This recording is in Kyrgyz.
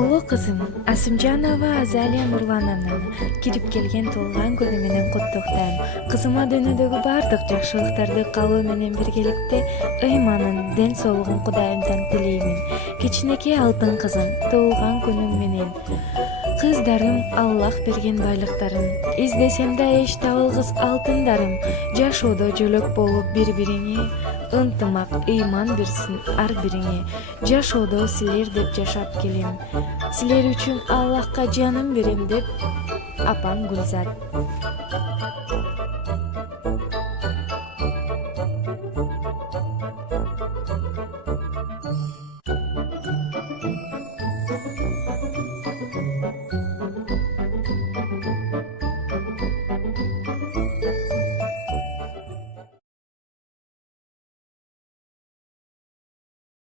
Улуу кызым Асымжанова Азалия Нурлановнаны кирип келген туулган күнү менен куттуктайм. Кызыма дүйнөдөгү баардык жакшылыктарды каалоо менен биргеликте ыйманын, ден соолугун Кудайымдан тилеймин. Кичинекей алтын кызым, туулган күнүң менен. Кыздарым Аллах берген байлыктарым, издесем да эч табылгыс алтындарым. Жашоодо жөлөк болуп бири-бириңе ынтымак, ыйман берсин ар бириңе. Жашоодо силер деп жашап келем. Силер үчүн Аллахка жаным берем деп апаң Гүлзат.